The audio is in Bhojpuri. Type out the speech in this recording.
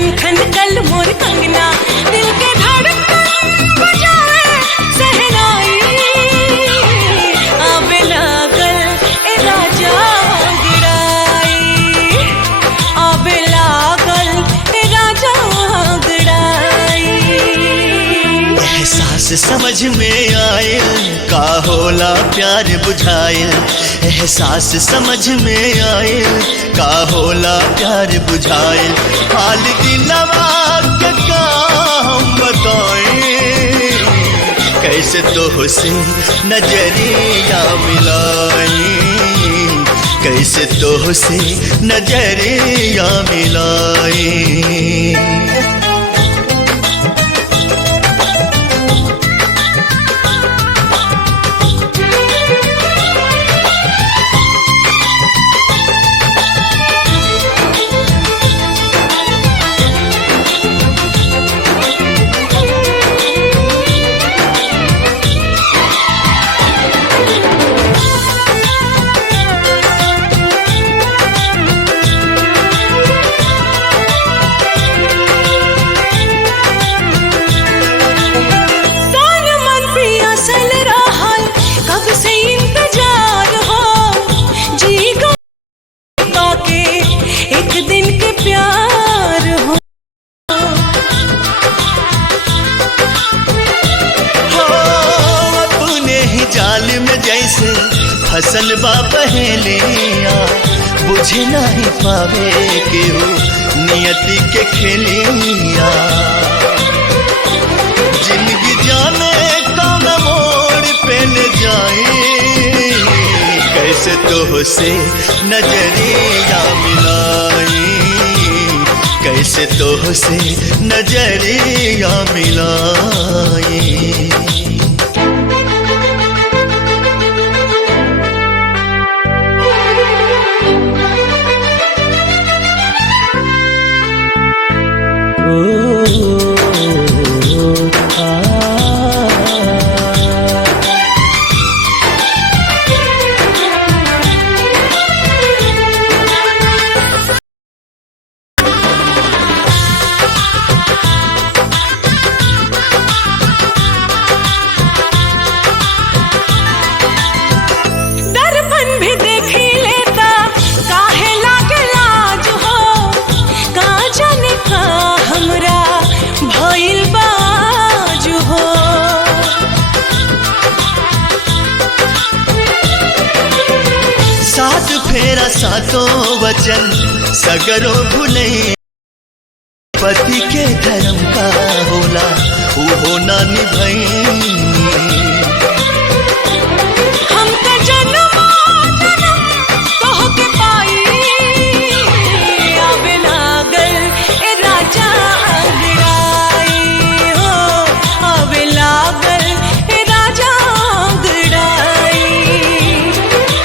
खन खन कल मोर कंगना, दिल के धड़कन बजाए सहनाई। आबे लागल ए राजा गिराई, आबे लागल ए राजा गिराई। एहसास समझ में आयल का होला प्यार बुझायल, एहसास समझ में आयल का होला प्यार बुझायल। हाल दिलवा के का हम बताएं, कैसे तोहसे नजरिया मिलाई, कैसे तोहसे नजरिया मिलाई। जैसे फसल बा पहेलिया, बुझे नहीं पावे केहू नियति के खेलिया। जिंदगी जाने कौन मोड़ पे ले जाए, कैसे तोहसे नजरिया मिलाई, कैसे तोहसे नजरिया मिलाई। सात फेरा सातों वचन सगरो भुलई, पति के धर्म का होला उहो ना निभई।